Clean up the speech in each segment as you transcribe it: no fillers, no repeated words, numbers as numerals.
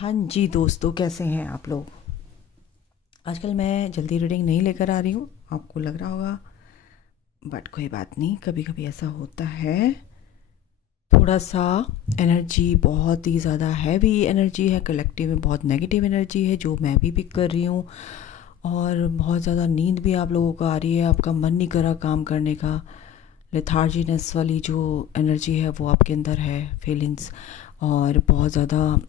हाँ जी दोस्तों, कैसे हैं आप लोग। आजकल मैं जल्दी रीडिंग नहीं लेकर आ रही हूँ, आपको लग रहा होगा, बट कोई बात नहीं, कभी कभी ऐसा होता है। थोड़ा सा एनर्जी बहुत ही ज़्यादा हैवी एनर्जी है, कलेक्टिव में बहुत नेगेटिव एनर्जी है जो मैं भी पिक कर रही हूँ। और बहुत ज़्यादा नींद भी आप लोगों को आ रही है, आपका मन नहीं कर रहा काम करने का। लेथार्जीनेस वाली जो एनर्जी है वो आपके अंदर है, फीलिंग्स। और बहुत ज़्यादा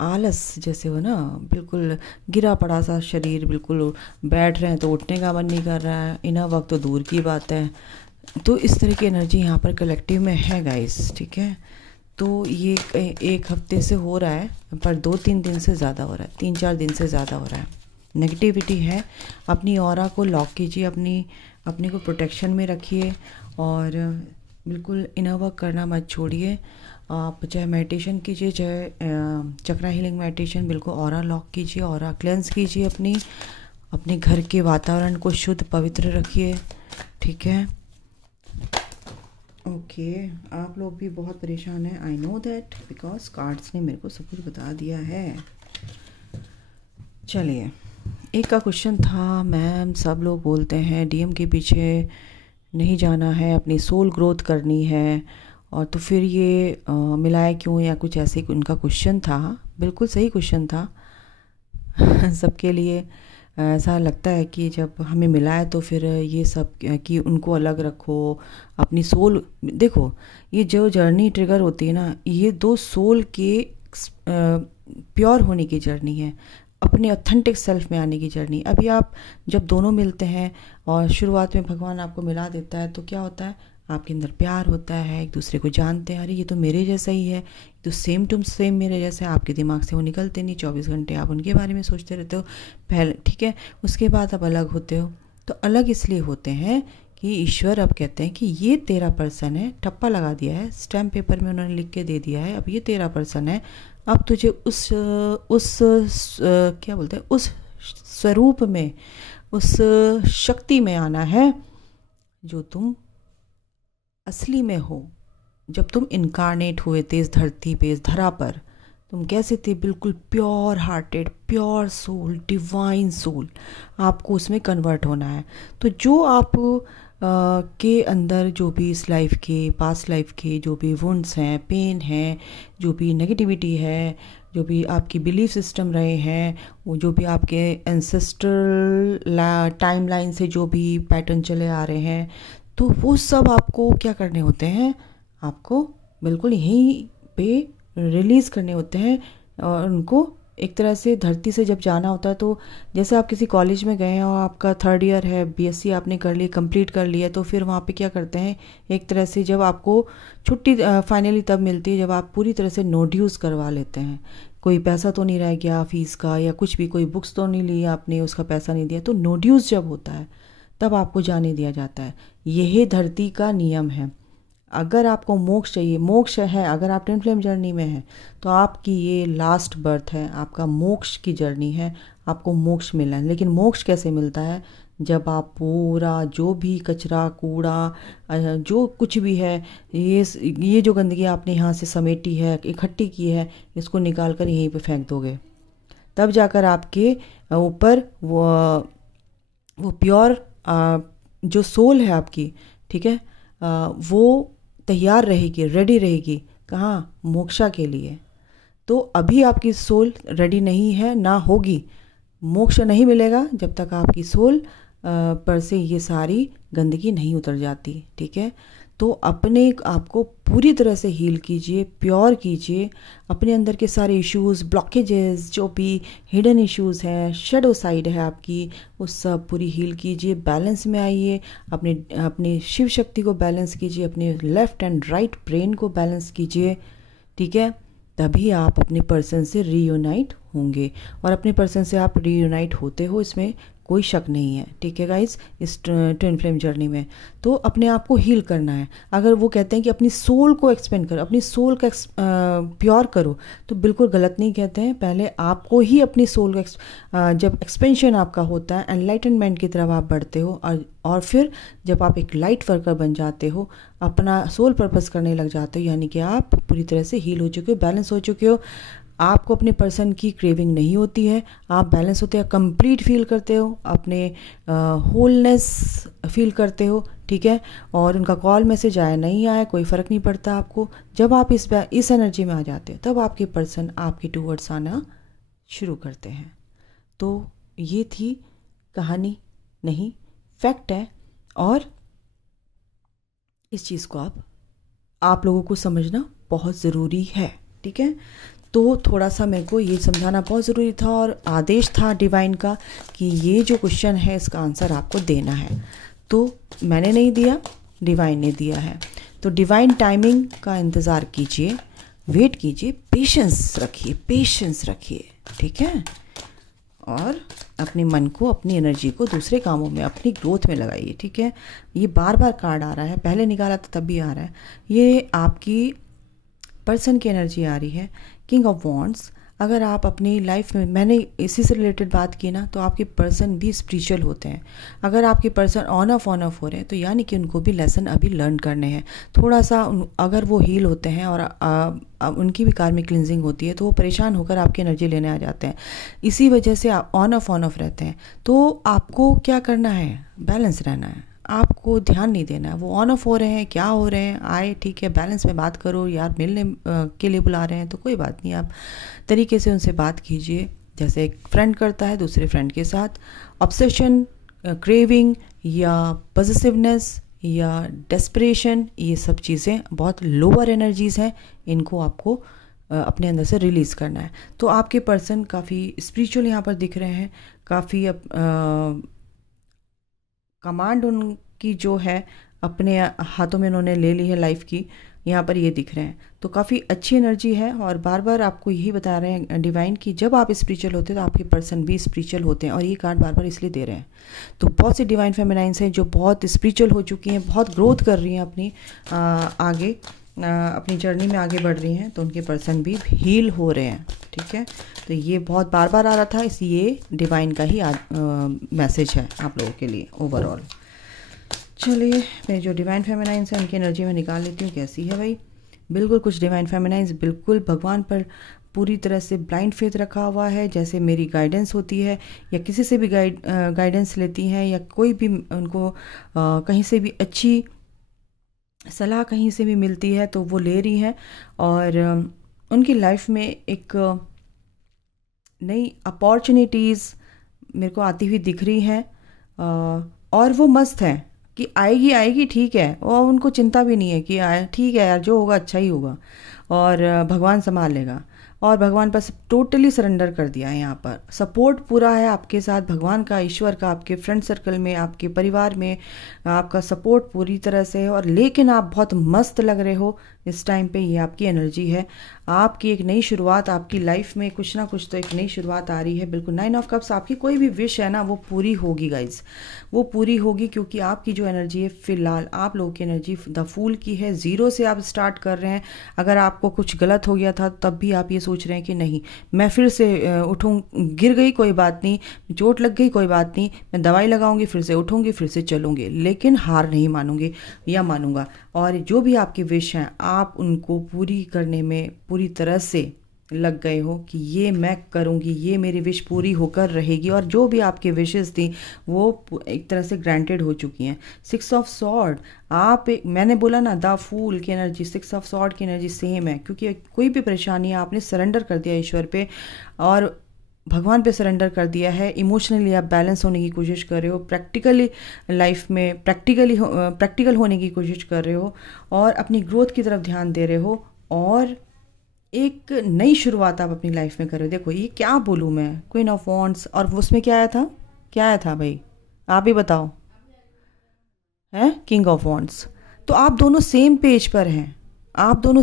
आलस जैसे हो ना, बिल्कुल गिरा पड़ा सा शरीर, बिल्कुल बैठ रहे हैं तो उठने का मन नहीं कर रहा है, इना वक्त तो दूर की बात है। तो इस तरह की एनर्जी यहाँ पर कलेक्टिव में है गाइस, ठीक है। तो ये एक हफ्ते से हो रहा है, पर 2-3 दिन से ज़्यादा हो रहा है, 3-4 दिन से ज़्यादा हो रहा है। नेगेटिविटी है। अपनी ऑरा को लॉक कीजिए, अपने को प्रोटेक्शन में रखिए और बिल्कुल इनर वर्क करना मत छोड़िए। आप चाहे मेडिटेशन कीजिए, चाहे चक्रा हीलिंग मेडिटेशन, बिल्कुल ऑरा लॉक कीजिए, ऑरा क्लेंस कीजिए, अपने घर के वातावरण को शुद्ध पवित्र रखिए, ठीक है। ओके, आप लोग भी बहुत परेशान हैं, I know that, because cards ने मेरे को सब कुछ बता दिया है। चलिए, एक का क्वेश्चन था, मैम सब लोग बोलते हैं डीएम के पीछे नहीं जाना है, अपनी सोल ग्रोथ करनी है, और तो फिर ये मिलाए क्यों, या कुछ ऐसे उनका क्वेश्चन था। बिल्कुल सही क्वेश्चन था। सबके लिए ऐसा लगता है कि जब हमें मिला है तो फिर ये सब कि उनको अलग रखो, अपनी सोल। देखो, ये जो जर्नी ट्रिगर होती है ना, ये दो सोल के प्योर होने की जर्नी है, अपने ऑथेंटिक सेल्फ में आने की जर्नी। अभी आप जब दोनों मिलते हैं और शुरुआत में भगवान आपको मिला देता है तो क्या होता है, आपके अंदर प्यार होता है, एक दूसरे को जानते हैं, अरे ये तो मेरे जैसा ही है, तो सेम टू सेम मेरे जैसे। आपके दिमाग से वो निकलते नहीं, 24 घंटे आप उनके बारे में सोचते रहते हो पहले, ठीक है। उसके बाद आप अलग होते हो, तो अलग इसलिए होते हैं कि ईश्वर अब कहते हैं कि ये तेरा पर्सन है, ठप्पा लगा दिया है, स्टैम्प पेपर में उन्होंने लिख के दे दिया है, अब ये तेरा पर्सन है। अब तुझे उस क्या बोलते हैं, उस स्वरूप में, उस शक्ति में आना है जो तुम असली में हो। जब तुम इनकारनेट हुए थे इस धरती पे, इस धरा पर, तुम कैसे थे, बिल्कुल pure hearted, pure soul, divine soul. आपको उसमें कन्वर्ट होना है। तो जो आप के अंदर जो भी इस लाइफ के, पास्ट लाइफ के जो भी वुंड्स हैं, पेन है, जो भी नेगेटिविटी है, जो भी आपकी बिलीफ सिस्टम रहे हैं, वो जो भी आपके एंसेस्ट्रल टाइम लाइन से जो भी पैटर्न चले आ रहे हैं, तो वो सब आपको क्या करने होते हैं, आपको बिल्कुल यहीं पे रिलीज़ करने होते हैं। और उनको एक तरह से धरती से जब जाना होता है, तो जैसे आप किसी कॉलेज में गए हैं और आपका 3rd ईयर है, बीएससी आपने कर ली, कंप्लीट कर लिया, तो फिर वहाँ पे क्या करते हैं, एक तरह से जब आपको छुट्टी फाइनली तब मिलती है जब आप पूरी तरह से नो ड्यूज़ करवा लेते हैं। कोई पैसा तो नहीं रह गया फीस का, या कुछ भी, कोई बुक्स तो नहीं ली आपने, उसका पैसा नहीं दिया, तो नो ड्यूज़ जब होता है तब आपको जाने दिया जाता है। यही धरती का नियम है। अगर आपको मोक्ष चाहिए, मोक्ष है, अगर आप ट्विन फ्लेम जर्नी में हैं तो आपकी ये लास्ट बर्थ है, आपका मोक्ष की जर्नी है, आपको मोक्ष मिलना है। लेकिन मोक्ष कैसे मिलता है, जब आप पूरा जो भी कचरा, कूड़ा, जो कुछ भी है, ये जो गंदगी आपने यहाँ से समेटी है, इकट्ठी की है, इसको निकाल कर यहीं पे फेंक दोगे, तब जाकर आपके ऊपर वो प्योर जो सोल है आपकी, ठीक है, वो तैयार रहेगी, रेडी रहेगी, कहाँ, मोक्षा के लिए। तो अभी आपकी सोल रेडी नहीं है, ना होगी। मोक्ष नहीं मिलेगा जब तक आपकी सोल पर से ये सारी गंदगी नहीं उतर जाती, ठीक है। तो अपने आपको पूरी तरह से हील कीजिए, प्योर कीजिए, अपने अंदर के सारे इश्यूज़, ब्लॉकेजेस, जो भी हिडन इश्यूज़ हैं, शेडो साइड है आपकी, वो सब पूरी हील कीजिए, बैलेंस में आइए, अपने शिव शक्ति को बैलेंस कीजिए, अपने लेफ़्ट एंड राइट ब्रेन को बैलेंस कीजिए, ठीक है। तभी आप अपने पर्सन से रीयूनाइट होंगे, और अपने पर्सन से आप रीयूनाइट होते हो, इसमें कोई शक नहीं है, ठीक है गाइस। इस ट्विन फ्लेम जर्नी में तो अपने आप को हील करना है। अगर वो कहते हैं कि अपनी सोल को एक्सपेंड करो, अपनी सोल का प्योर करो, तो बिल्कुल गलत नहीं कहते हैं। पहले आपको ही अपनी सोल का जब एक्सपेंशन आपका होता है, एनलाइटनमेंट की तरफ आप बढ़ते हो, और फिर जब आप एक लाइट वर्कर बन जाते हो, अपना सोल पर्पस करने लग जाते हो, यानी कि आप पूरी तरह से हील हो चुके हो, बैलेंस हो चुके हो। आपको अपने पर्सन की क्रेविंग नहीं होती है, आप बैलेंस होते हैं, कंप्लीट फील करते हो, अपने होलनेस फील करते हो, ठीक है। और उनका कॉल मैसेज आया नहीं आया कोई फ़र्क नहीं पड़ता आपको। जब आप इस एनर्जी में आ जाते हो तब आपके पर्सन आपके टूवर्ड्स आना शुरू करते हैं। तो ये थी कहानी, नहीं फैक्ट है, और इस चीज़ को आप लोगों को समझना बहुत ज़रूरी है, ठीक है। तो थोड़ा सा मेरे को ये समझाना बहुत ज़रूरी था, और आदेश था डिवाइन का कि ये जो क्वेश्चन है इसका आंसर आपको देना है। तो मैंने नहीं दिया, डिवाइन ने दिया है। तो डिवाइन टाइमिंग का इंतज़ार कीजिए, वेट कीजिए, पेशेंस रखिए, ठीक है। और अपने मन को, अपनी एनर्जी को दूसरे कामों में, अपनी ग्रोथ में लगाइए, ठीक है। ये बार बार कार्ड आ रहा है, पहले निकाला था तब भी आ रहा है। ये आपकी पर्सन की एनर्जी आ रही है, किंग ऑफ वॉन्ड्स। अगर आप अपनी लाइफ में, मैंने इसी से रिलेटेड बात की ना, तो आपके पर्सन भी स्पिरिचुअल होते हैं। अगर आपके पर्सन ऑन ऑफ हो रहे हैं तो यानी कि उनको भी लेसन अभी लर्न करने हैं थोड़ा सा। अगर वो हील होते हैं और उनकी भी कार्मिक क्लिनजिंग होती है तो वो परेशान होकर आपकी एनर्जी लेने आ जाते हैं, इसी वजह से आप ऑन ऑफ रहते हैं। तो आपको क्या करना है, बैलेंस रहना है, आपको ध्यान नहीं देना है। वो ऑन ऑफ हो रहे हैं, क्या हो रहे हैं, आए ठीक है, बैलेंस में बात करो यार, मिलने के लिए बुला रहे हैं तो कोई बात नहीं, आप तरीके से उनसे बात कीजिए जैसे एक फ्रेंड करता है दूसरे फ्रेंड के साथ। ऑब्सेशन, क्रेविंग या पॉजिटिवनेस या डेस्परेशन, ये सब चीज़ें बहुत लोअर एनर्जीज़ हैं, इनको आपको अपने अंदर से रिलीज़ करना है। तो आपके पर्सन काफ़ी स्पिरिचुअल यहाँ पर दिख रहे हैं, काफ़ी कमांड उनकी जो है अपने हाथों में उन्होंने ले ली है लाइफ की, यहाँ पर ये दिख रहे हैं। तो काफ़ी अच्छी एनर्जी है, और बार बार आपको यही बता रहे हैं डिवाइन कि जब आप स्पिरिचुअल होते हैं तो आपके पर्सन भी स्पिरिचुअल होते हैं, और ये कार्ड बार बार इसलिए दे रहे हैं। तो बहुत सी डिवाइन फेमिनाइंस हैं जो बहुत स्पिरिचुअल हो चुकी हैं, बहुत ग्रोथ कर रही हैं अपनी आगे अपनी जर्नी में आगे बढ़ रही हैं, तो उनके पर्सन भी हील हो रहे हैं, ठीक है। तो ये बहुत बार बार आ रहा था, इसलिए डिवाइन का ही मैसेज है आप लोगों के लिए ओवरऑल। चलिए मैं जो डिवाइन फेमिनाइंस है उनकी एनर्जी में निकाल लेती हूँ कैसी है भाई। बिल्कुल कुछ डिवाइन फेमिनाइंस बिल्कुल भगवान पर पूरी तरह से ब्लाइंड फेथ रखा हुआ है, जैसे मेरी गाइडेंस होती है या किसी से भी गाइडेंस लेती हैं, या कोई भी उनको कहीं से भी अच्छी सलाह कहीं से भी मिलती है तो वो ले रही हैं, और उनकी लाइफ में एक नई अपॉर्चुनिटीज़ मेरे को आती हुई दिख रही हैं, और वो मस्त है कि आएगी ठीक है, और उनको चिंता भी नहीं है कि आए ठीक है यार, जो होगा अच्छा ही होगा, और भगवान संभाल लेगा। और भगवान पर टोटली सरेंडर कर दिया है, यहाँ पर सपोर्ट पूरा है आपके साथ, भगवान का, ईश्वर का, आपके फ्रेंड सर्कल में, आपके परिवार में आपका सपोर्ट पूरी तरह से है। और लेकिन आप बहुत मस्त लग रहे हो इस टाइम पे, ये आपकी एनर्जी है, आपकी एक नई शुरुआत, आपकी लाइफ में कुछ ना कुछ तो एक नई शुरुआत आ रही है। बिल्कुल 9 ऑफ कप्स, आपकी कोई भी विश है ना वो पूरी होगी गाइज, वो पूरी होगी, क्योंकि आपकी जो एनर्जी है फिलहाल आप लोगों की एनर्जी द फूल की है, ज़ीरो से आप स्टार्ट कर रहे हैं। अगर आपको कुछ गलत हो गया था तब भी आप ये सोच रहे हैं कि नहीं मैं फिर से उठूँ, गिर गई कोई बात नहीं, चोट लग गई कोई बात नहीं, मैं दवाई लगाऊंगी, फिर से उठूंगी, फिर से चलूंगी, लेकिन हार नहीं मानूंगी या मानूंगा। और जो भी आपकी विश हैं आप उनको पूरी करने में पूरी तरह से लग गए हो कि ये मैं करूँगी, ये मेरी विश पूरी होकर रहेगी। और जो भी आपकी विशेस थी वो एक तरह से ग्रांटेड हो चुकी हैं। 6 ऑफ सॉर्ड, आप मैंने बोला ना द फूल की एनर्जी 6 ऑफ सॉर्ड की एनर्जी सेम है, क्योंकि कोई भी परेशानी है आपने सरेंडर कर दिया ईश्वर पे और भगवान पे सरेंडर कर दिया है। इमोशनली आप बैलेंस होने की कोशिश कर रहे हो, प्रैक्टिकली लाइफ में प्रैक्टिकल होने की कोशिश कर रहे हो, और अपनी ग्रोथ की तरफ ध्यान दे रहे हो, और एक नई शुरुआत आप अपनी लाइफ में कर रहे हो। देखो ये क्या बोलूँ मैं, क्वीन ऑफ वॉन्ड्स, और उसमें क्या आया था भाई, आप ही बताओ, है किंग ऑफ वॉन्ड्स। तो आप दोनों सेम पेज पर हैं, आप दोनों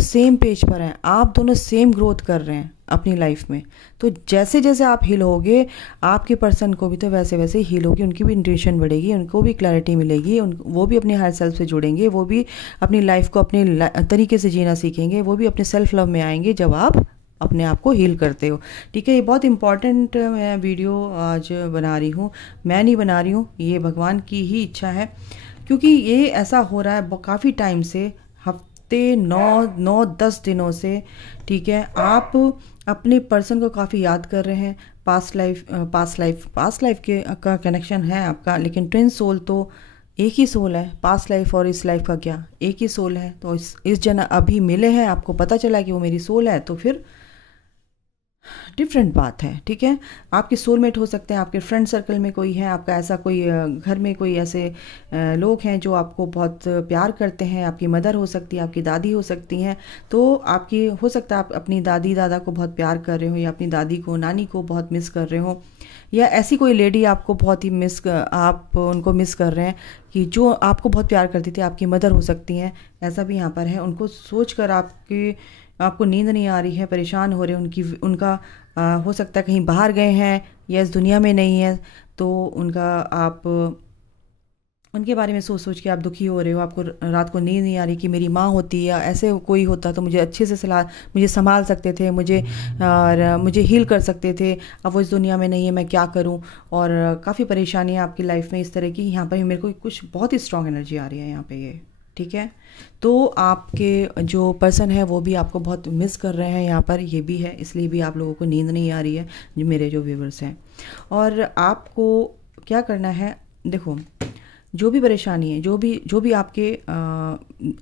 सेम ग्रोथ कर रहे हैं अपनी लाइफ में। तो जैसे जैसे आप हील होगे आपके पर्सन को भी तो वैसे वैसे हील होगी, उनकी भी इंट्यूशन बढ़ेगी, उनको भी क्लैरिटी मिलेगी, वो भी अपने हायर सेल्फ से जुड़ेंगे, वो भी अपनी लाइफ को अपने तरीके से जीना सीखेंगे, वो भी अपने सेल्फ लव में आएंगे जब आप अपने आप को हील करते हो। ठीक है, ये बहुत इंपॉर्टेंट मैं वीडियो आज बना रही हूँ, मैं नहीं बना रही हूँ, ये भगवान की ही इच्छा है, क्योंकि ये ऐसा हो रहा है काफ़ी टाइम से, हफ्ते 9-10 दिनों से। ठीक है, आप अपने पर्सन को काफ़ी याद कर रहे हैं। पास्ट लाइफ के का कनेक्शन है आपका, लेकिन ट्विन सोल तो एक ही सोल है। पास्ट लाइफ और इस लाइफ का क्या, एक ही सोल है। तो इस जन्म अभी मिले हैं, आपको पता चला कि वो मेरी सोल है, तो फिर डिफरेंट बात है, ठीक है। आपके सोलमेट हो सकते हैं, आपके फ्रेंड सर्कल में कोई है, आपका ऐसा कोई घर में कोई ऐसे लोग हैं जो आपको बहुत प्यार करते हैं। आपकी मदर हो सकती है, आपकी दादी हो सकती हैं। तो आपकी हो सकता है आप अपनी दादी दादा को बहुत प्यार कर रहे हो, या अपनी दादी को नानी को बहुत मिस कर रहे हो, या ऐसी कोई लेडी आपको बहुत ही आप उनको मिस कर रहे हैं कि जो आपको बहुत प्यार करती थी, आपकी मदर हो सकती हैं। ऐसा भी यहाँ पर है। उनको सोच कर आपको नींद नहीं आ रही है, परेशान हो रहे हैं। उनका हो सकता है कहीं बाहर गए हैं या इस दुनिया में नहीं है, तो आप उनके बारे में सोच सोच के आप दुखी हो रहे हो। आपको रात को नींद नहीं आ रही कि मेरी माँ होती या ऐसे कोई होता तो मुझे अच्छे से मुझे संभाल सकते थे, मुझे हील कर सकते थे। अब वो इस दुनिया में नहीं है, मैं क्या करूँ। और काफ़ी परेशानियाँ आपकी लाइफ में इस तरह की। यहाँ पर मेरे को कुछ बहुत ही स्ट्रॉन्ग एनर्जी आ रही है यहाँ पे ये, ठीक है। तो आपके जो पर्सन है वो भी आपको बहुत मिस कर रहे हैं यहाँ पर, ये भी है। इसलिए भी आप लोगों को नींद नहीं आ रही है, जो मेरे जो व्यूवर्स हैं। और आपको क्या करना है, देखो, जो भी परेशानी है, जो भी आपके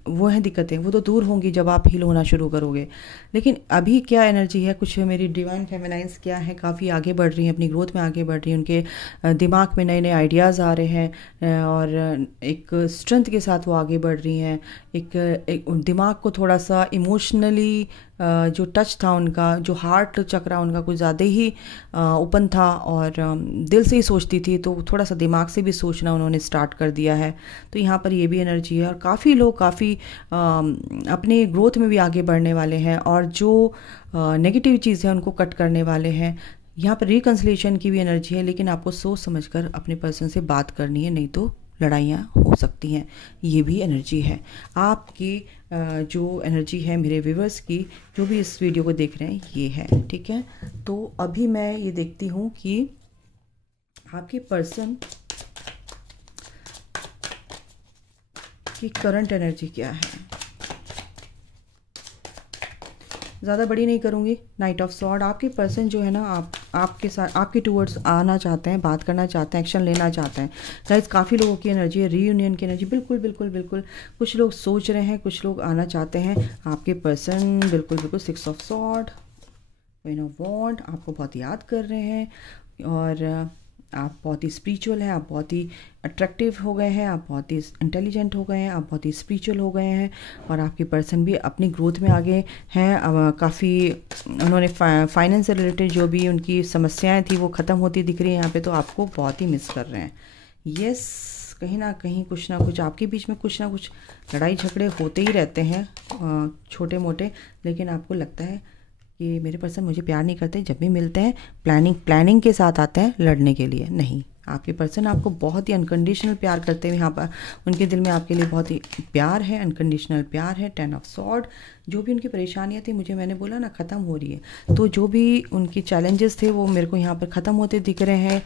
वो हैं दिक्कतें, वो तो दूर होंगी जब आप हील होना शुरू करोगे। लेकिन अभी क्या एनर्जी है, कुछ मेरी डिवाइन फेमिनाइंस क्या है, काफ़ी आगे बढ़ रही हैं, अपनी ग्रोथ में आगे बढ़ रही हैं। उनके दिमाग में नए नए आइडियाज़ आ रहे हैं, और एक स्ट्रेंथ के साथ वो आगे बढ़ रही हैं। एक दिमाग को थोड़ा सा इमोशनली जो टच था उनका, जो हार्ट चक्रा उनका कुछ ज़्यादा ही ओपन था, और दिल से ही सोचती थी, तो थोड़ा सा दिमाग से भी सोचना उन्होंने स्टार्ट कर दिया है। तो यहाँ पर ये भी एनर्जी है। और काफ़ी लोग काफ़ी अपने ग्रोथ में भी आगे बढ़ने वाले हैं, और जो नेगेटिव चीज़ है उनको कट करने वाले हैं। यहाँ पर रिकन्सिलेशन की भी एनर्जी है, लेकिन आपको सोच समझकर अपने पर्सन से बात करनी है, नहीं तो लड़ाइयाँ हो सकती हैं। ये भी एनर्जी है आपकी। जो एनर्जी है मेरे व्यूवर्स की, जो भी इस वीडियो को देख रहे हैं, ये है, ठीक है। तो अभी मैं ये देखती हूँ कि आपके पर्सन की करंट एनर्जी क्या है। ज़्यादा बड़ी नहीं करूँगी। नाइट ऑफ सॉर्ड, आपके पर्सन जो है ना, आपके साथ, आपके टूवर्ड्स आना चाहते हैं, बात करना चाहते हैं, एक्शन लेना चाहते हैं। गाइस, काफ़ी लोगों की एनर्जी है, रीयूनियन की एनर्जी, बिल्कुल बिल्कुल बिल्कुल। कुछ लोग सोच रहे हैं, कुछ लोग आना चाहते हैं। आपके पर्सन बिल्कुल बिल्कुल 6 ऑफ सॉर्ड, क्वीन ऑफ वॉन्ड, आपको बहुत याद कर रहे हैं। और आप बहुत ही स्पिरिचुअल हैं, आप बहुत ही अट्रैक्टिव हो गए हैं, आप बहुत ही इंटेलिजेंट हो गए हैं, आप बहुत ही स्पिरिचुअल हो गए हैं। और आपके पर्सन भी अपनी ग्रोथ में आगे हैं। काफ़ी उन्होंने फाइनेंस से रिलेटेड जो भी उनकी समस्याएं थी वो ख़त्म होती दिख रही है यहाँ पे। तो आपको बहुत ही मिस कर रहे हैं। यस, कहीं ना कहीं कुछ ना कुछ आपके बीच में कुछ ना कुछ लड़ाई झगड़े होते ही रहते हैं, छोटे मोटे। लेकिन आपको लगता है कि मेरे पर्सन मुझे प्यार नहीं करते। जब भी मिलते हैं प्लानिंग के साथ आते हैं लड़ने के लिए। नहीं, आपके पर्सन आपको बहुत ही अनकंडीशनल प्यार करते हैं। यहाँ पर उनके दिल में आपके लिए बहुत ही प्यार है, अनकंडीशनल प्यार है। 10 ऑफ सॉर्ड, जो भी उनकी परेशानियाँ थी, मैंने बोला ना, ख़त्म हो रही है। तो जो भी उनकी चैलेंजेस थे वो मेरे को यहाँ पर ख़त्म होते दिख रहे हैं।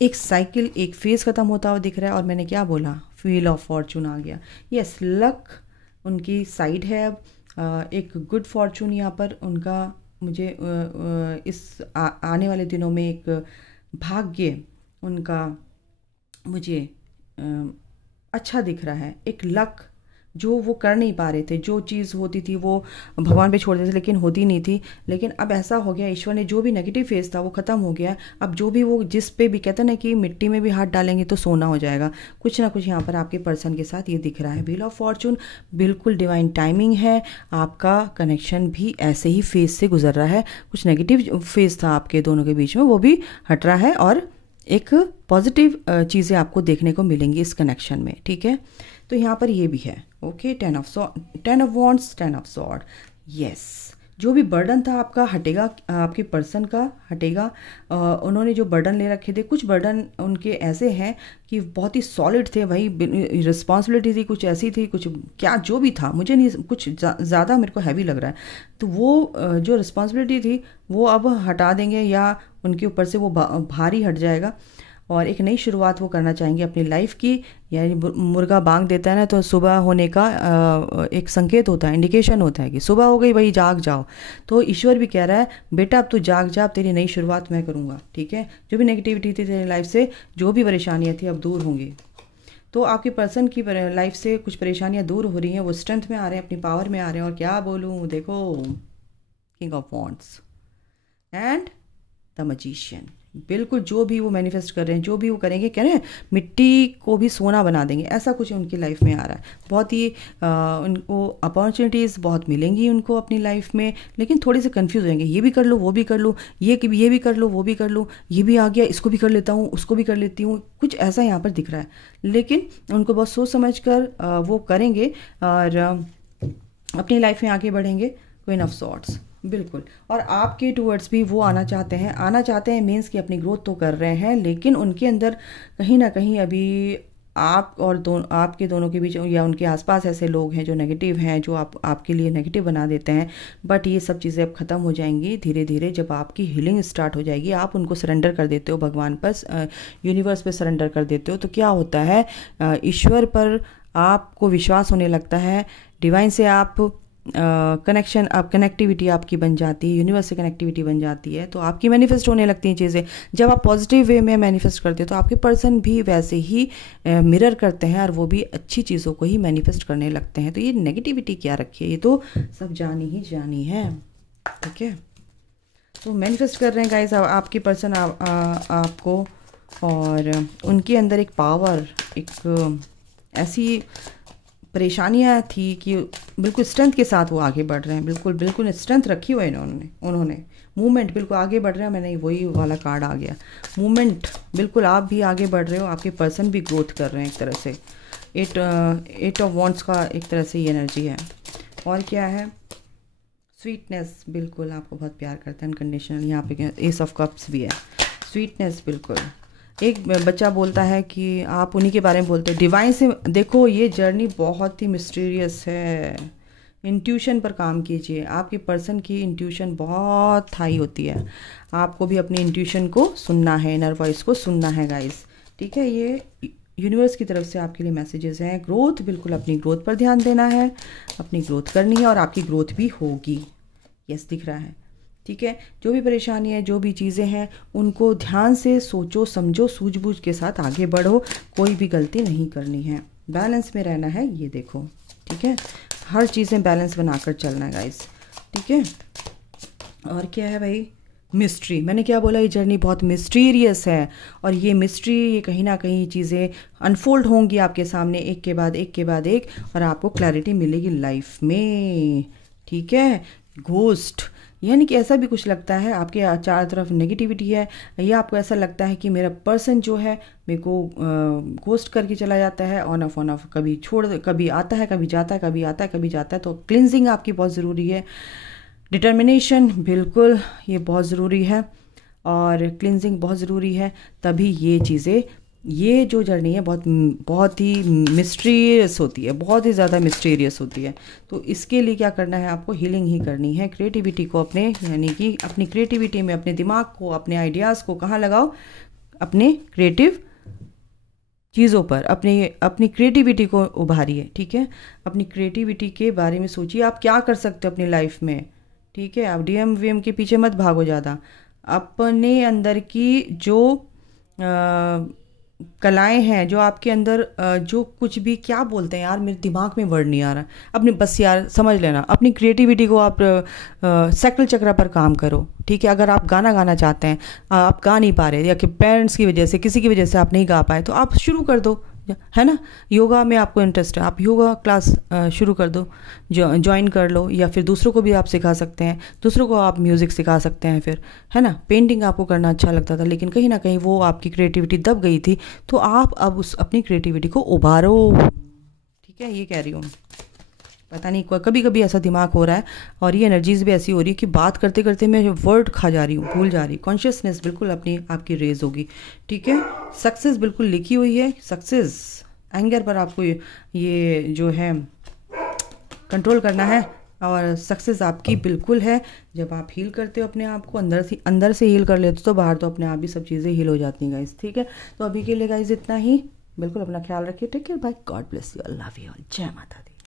एक साइकिल, एक फेज़ ख़त्म होता हुआ दिख रहा है। और मैंने क्या बोला, व्हील ऑफ फॉर्चून आ गया। यस, लक उनकी साइड है अब। एक गुड फॉर्चून यहाँ पर उनका, मुझे इस आने वाले दिनों में एक भाग्य उनका मुझे अच्छा दिख रहा है। एक लक जो वो कर नहीं पा रहे थे, जो चीज़ होती थी वो भगवान पे छोड़ देते थे, लेकिन होती नहीं थी। लेकिन अब ऐसा हो गया, ईश्वर ने जो भी नेगेटिव फेज था वो ख़त्म हो गया। अब जो भी वो, जिस पे भी कहते हैं ना कि मिट्टी में भी हाथ डालेंगे तो सोना हो जाएगा, कुछ ना कुछ यहाँ पर आपके पर्सन के साथ ये दिख रहा है। व्हील ऑफ फॉर्चून, बिल्कुल डिवाइन टाइमिंग है। आपका कनेक्शन भी ऐसे ही फेज से गुजर रहा है। कुछ नेगेटिव फेज था आपके दोनों के बीच में, वो भी हट रहा है, और एक पॉजिटिव चीज़ें आपको देखने को मिलेंगी इस कनेक्शन में, ठीक है। तो यहाँ पर ये भी है, okay. 10 of wands, 10 of sword. Yes, जो भी बर्डन था आपका हटेगा, आपके पर्सन का हटेगा। उन्होंने जो बर्डन ले रखे थे, कुछ बर्डन उनके ऐसे हैं कि बहुत ही सॉलिड थे भाई। रिस्पॉन्सिबिलिटी थी कुछ ऐसी थी, कुछ क्या जो भी था, मुझे नहीं, कुछ ज़्यादा मेरे को हैवी लग रहा है। तो वो जो रिस्पॉन्सिबिलिटी थी वो अब हटा देंगे, या उनके ऊपर से वो भारी हट जाएगा। और एक नई शुरुआत वो करना चाहेंगे अपनी लाइफ की। यानी मुर्गा बांग देता है ना, तो सुबह होने का एक संकेत होता है, इंडिकेशन होता है कि सुबह हो गई भाई, जाग जाओ। तो ईश्वर भी कह रहा है बेटा अब तू जाग जा, अब तेरी नई शुरुआत मैं करूँगा, ठीक है। जो भी नेगेटिविटी थी तेरी लाइफ से, जो भी परेशानियाँ थी अब दूर होंगी। तो आपके पर्सन की लाइफ से कुछ परेशानियां दूर हो रही हैं, वो स्ट्रेंथ में आ रहे हैं, अपनी पावर में आ रहे हैं। और क्या बोलूँ, देखो king of wands and the magician. बिल्कुल जो भी वो मैनिफेस्ट कर रहे हैं, जो भी वो करेंगे, कह रहे हैं मिट्टी को भी सोना बना देंगे, ऐसा कुछ उनकी लाइफ में आ रहा है। बहुत ही उनको अपॉर्चुनिटीज़ बहुत मिलेंगी उनको अपनी लाइफ में, लेकिन थोड़े से कंफ्यूज होंगे, ये भी कर लो वो भी कर लो, ये भी कर लो वो भी कर लो, ये भी आ गया इसको भी कर लेता हूँ उसको भी कर लेती हूँ, कुछ ऐसा यहाँ पर दिख रहा है। लेकिन उनको बहुत सोच समझ कर वो करेंगे और अपनी लाइफ में आगे बढ़ेंगे। क्वीन ऑफ सॉर्ड्स, बिल्कुल। और आपके टूवर्ड्स भी वो आना चाहते हैं मीन्स कि अपनी ग्रोथ तो कर रहे हैं, लेकिन उनके अंदर कहीं ना कहीं अभी आप और आपके दोनों के बीच या उनके आसपास ऐसे लोग हैं जो नेगेटिव हैं, जो आपके लिए नेगेटिव बना देते हैं। बट ये सब चीज़ें अब ख़त्म हो जाएंगी धीरे धीरे, जब आपकी हीलिंग स्टार्ट हो जाएगी, आप उनको सरेंडर कर देते हो भगवान पर, यूनिवर्स पे सरेंडर कर देते हो। तो क्या होता है, ईश्वर पर आपको विश्वास होने लगता है, डिवाइन से आप कनेक्शन, आप कनेक्टिविटी आपकी बन जाती है, यूनिवर्स से कनेक्टिविटी बन जाती है, तो आपकी मैनिफेस्ट होने लगती हैं चीज़ें। जब आप पॉजिटिव वे में मैनिफेस्ट करते हो तो आपके पर्सन भी वैसे ही मिरर करते हैं और वो भी अच्छी चीज़ों को ही मैनिफेस्ट करने लगते हैं। तो ये नेगेटिविटी क्या रखी है, ये तो सब जानी है, ठीक है। तो मैनिफेस्ट कर रहे हैं गाइस आपके पर्सन आपको, और उनके अंदर एक पावर, एक ऐसी परेशानियां थी कि बिल्कुल स्ट्रेंथ के साथ वो आगे बढ़ रहे हैं, बिल्कुल स्ट्रेंथ रखी हुई है उन्होंने मूवमेंट, बिल्कुल आगे बढ़ रहे हैं। मैंने वही वाला कार्ड आ गया, मूवमेंट, बिल्कुल आप भी आगे बढ़ रहे हो, आपके पर्सन भी ग्रोथ कर रहे हैं एक तरह से। एट ऑफ वॉन्ड्स का एक तरह से ये एनर्जी है। और क्या है, स्वीटनेस, बिल्कुल आपको बहुत प्यार करते हैं अनकंडीशनल। यहाँ पे एस ऑफ कप्स भी है, स्वीटनेस, बिल्कुल। एक बच्चा बोलता है कि आप उन्हीं के बारे में बोलते हो, डिवाइन से। देखो ये जर्नी बहुत ही मिस्टीरियस है, इंट्यूशन पर काम कीजिए। आपके पर्सन की इंट्यूशन बहुत हाई होती है, आपको भी अपनी इंट्यूशन को सुनना है, इनर वॉइस को सुनना है गाइस, ठीक है। ये यूनिवर्स की तरफ से आपके लिए मैसेजेस हैं। ग्रोथ, बिल्कुल अपनी ग्रोथ पर ध्यान देना है, अपनी ग्रोथ करनी है और आपकी ग्रोथ भी होगी, यस दिख रहा है, ठीक है। जो भी परेशानी है, जो भी चीज़ें हैं, उनको ध्यान से सोचो समझो, सूझबूझ के साथ आगे बढ़ो, कोई भी गलती नहीं करनी है, बैलेंस में रहना है, ये देखो, ठीक है। हर चीज़ें बैलेंस बनाकर चलना है गाइस, ठीक है। और क्या है भाई, मिस्ट्री, मैंने क्या बोला, ये जर्नी बहुत मिस्टीरियस है, और ये मिस्ट्री, ये कहीं ना कहीं चीज़ें अनफोल्ड होंगी आपके सामने एक के बाद एक के बाद एक, और आपको क्लैरिटी मिलेगी लाइफ में, ठीक है। घोस्ट, यानी कि ऐसा भी कुछ लगता है आपके चारों तरफ नेगेटिविटी है, या आपको ऐसा लगता है कि मेरा पर्सन जो है मेरे को घोस्ट करके चला जाता है, ऑन ऑफ, कभी कभी आता है कभी जाता है, कभी आता है कभी जाता है। तो क्लिनजिंग आपकी बहुत ज़रूरी है, डिटर्मिनेशन, बिल्कुल ये बहुत ज़रूरी है, और क्लिनजिंग बहुत ज़रूरी है, तभी ये चीज़ें, ये जो जर्नी है बहुत ही मिस्टीरियस होती है, बहुत ही ज़्यादा मिस्टीरियस होती है। तो इसके लिए क्या करना है, आपको हीलिंग ही करनी है। क्रिएटिविटी को अपने, यानी कि अपनी क्रिएटिविटी में अपने दिमाग को, अपने आइडियाज़ को कहाँ लगाओ, अपने क्रिएटिव चीज़ों पर, अपनी क्रिएटिविटी को उभारिए, ठीक है। अपनी क्रिएटिविटी के बारे में सोचिए, आप क्या कर सकते हो अपनी लाइफ में, ठीक है। आप डीएम वीएम के पीछे मत भागो ज़्यादा, अपने अंदर की जो कलाएं हैं, जो आपके अंदर जो कुछ भी, क्या बोलते हैं यार, मेरे दिमाग में वर्ड नहीं आ रहा, अपने बस यार समझ लेना, अपनी क्रिएटिविटी को आप साइकिल चक्र पर काम करो, ठीक है। अगर आप गाना गाना चाहते हैं, आप गा नहीं पा रहे, या कि पेरेंट्स की वजह से, किसी की वजह से आप नहीं गा पाए, तो आप शुरू कर दो, है ना। योगा में आपको इंटरेस्ट है, आप योगा क्लास शुरू कर दो, ज्वाइन कर लो, या फिर दूसरों को भी आप सिखा सकते हैं, दूसरों को आप म्यूज़िक सिखा सकते हैं फिर, है ना। पेंटिंग आपको करना अच्छा लगता था, लेकिन कहीं ना कहीं वो आपकी क्रिएटिविटी दब गई थी, तो आप अब उस अपनी क्रिएटिविटी को उभारो, ठीक है। ये कह रही हूँ, पता नहीं कभी कभी ऐसा दिमाग हो रहा है, और ये एनर्जीज भी ऐसी हो रही है कि बात करते करते मैं वर्ड खा जा रही हूँ, भूल जा रही। कॉन्शियसनेस बिल्कुल अपनी आपकी रेज होगी, ठीक है। सक्सेस बिल्कुल लिखी हुई है, सक्सेस। एंगर पर आपको ये जो है कंट्रोल करना है, और सक्सेस आपकी बिल्कुल है। जब आप हील करते हो अपने आप को, अंदर से हील कर लेते हो, तो बाहर तो अपने आप ही सब चीज़ें हील हो जाती हैं गाइस। ठीक है, तो अभी के लिए गाइस इतना ही। बिल्कुल अपना ख्याल रखिए। Take care, bye, God bless you, love you, जय माता दी।